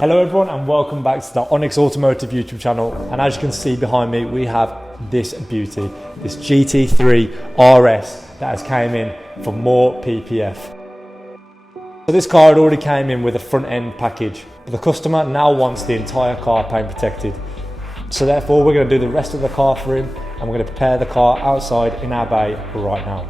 Hello everyone and welcome back to the ONYX Automotive YouTube channel, and as you can see behind me we have this beauty, this GT3RS that has came in for more PPF. So this car had already came in with a front end package, but the customer now wants the entire car paint protected. So therefore we're going to do the rest of the car for him and we're going to prepare the car outside in our bay right now.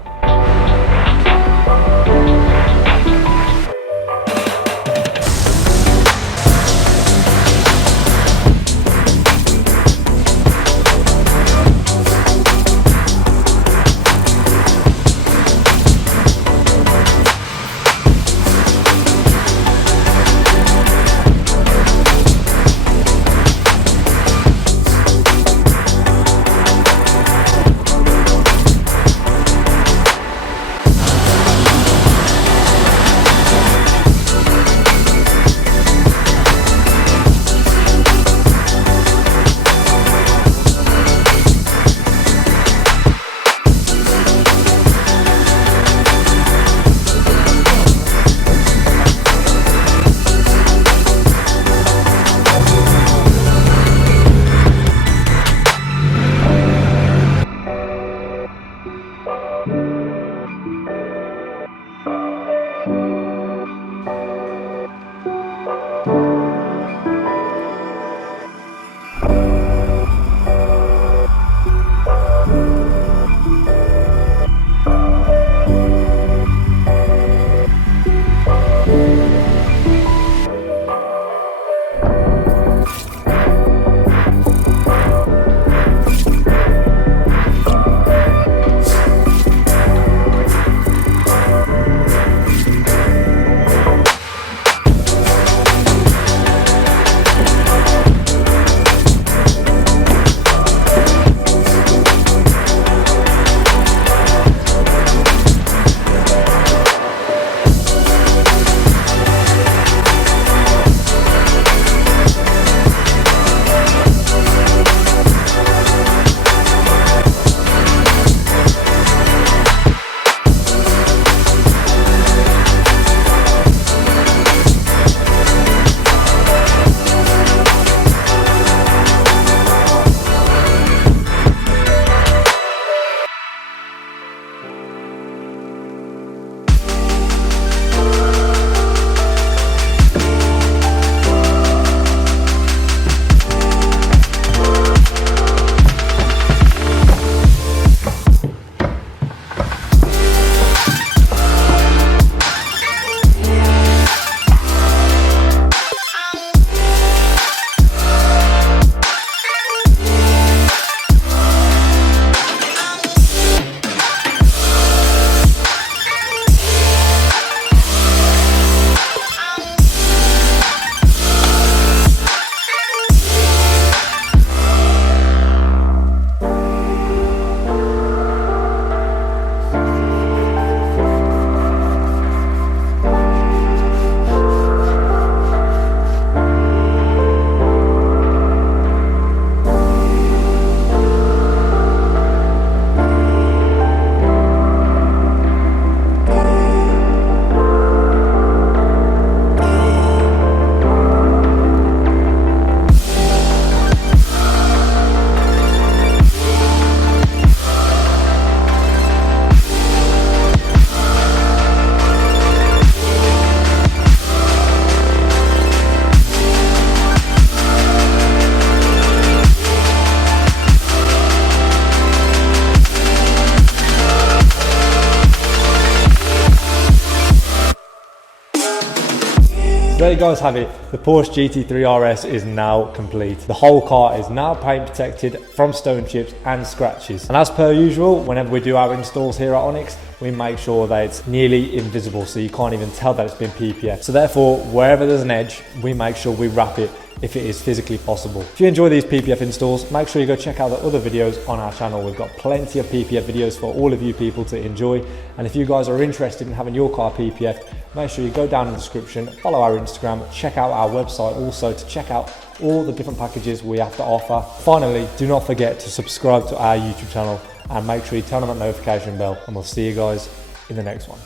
There you guys have it, the Porsche GT3RS is now complete. The whole car is now paint protected from stone chips and scratches. And as per usual, whenever we do our installs here at ONYX, we make sure that it's nearly invisible so you can't even tell that it's been PPF. So therefore, wherever there's an edge, we make sure we wrap it if it is physically possible. If you enjoy these PPF installs, make sure you go check out the other videos on our channel. We've got plenty of PPF videos for all of you people to enjoy. And if you guys are interested in having your car PPF, make sure you go down in the description, follow our Instagram, check out our website also to check out all the different packages we have to offer. Finally, do not forget to subscribe to our YouTube channel and make sure you turn on that notification bell, and we'll see you guys in the next one.